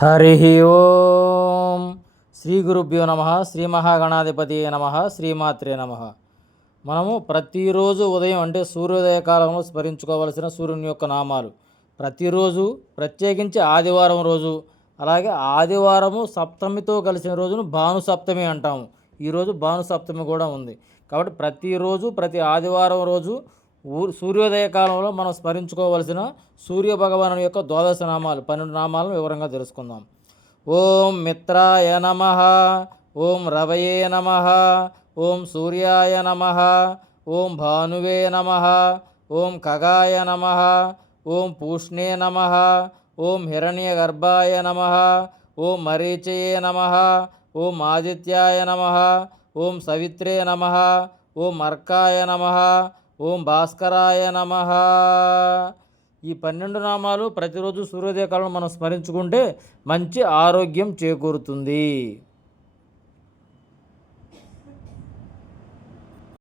హరి ఓం శ్రీ గురుభ్యో నమ. శ్రీ మహాగణాధిపతి నమ. శ్రీమాత్రే నమ. మనము ప్రతిరోజు ఉదయం అంటే సూర్యోదయ కాలంలో స్మరించుకోవలసిన సూర్యుని యొక్క నామాలు ప్రతిరోజు, ప్రత్యేకించి ఆదివారం రోజు, అలాగే ఆదివారము సప్తమితో కలిసిన రోజును భానుసప్తమి అంటాము. ఈరోజు భానుసప్తమి కూడా ఉంది. కాబట్టి ప్రతిరోజు ప్రతి ఆదివారం రోజు సూర్యోదయ కాలంలో మనం స్మరించుకోవలసిన సూర్య భగవాను యొక్క ద్వాదశ నామాలు 12 నామాలను వివరంగా తెలుసుకుందాం. ఓం మిత్రాయ నమ, ఓం రవయే నమ, ఓం సూర్యాయ నమ, ఓం భానువే నమ, ఓం ఖగాయ నమ, ఓం పూష్ణే నమ, ఓం హిరణ్యగర్భాయ నమ, ఓం మరీచయే నమ, ఓం ఆదిత్యాయ నమ, ఓం సవిత్రే నమ, ఓం అర్కాయ నమ, ఓం భాస్కరాయ నమ. ఈ 12 నామాలు ప్రతిరోజు సూర్యోదయ కాలంలో మనం స్మరించుకుంటే మంచి ఆరోగ్యం చేకూరుతుంది.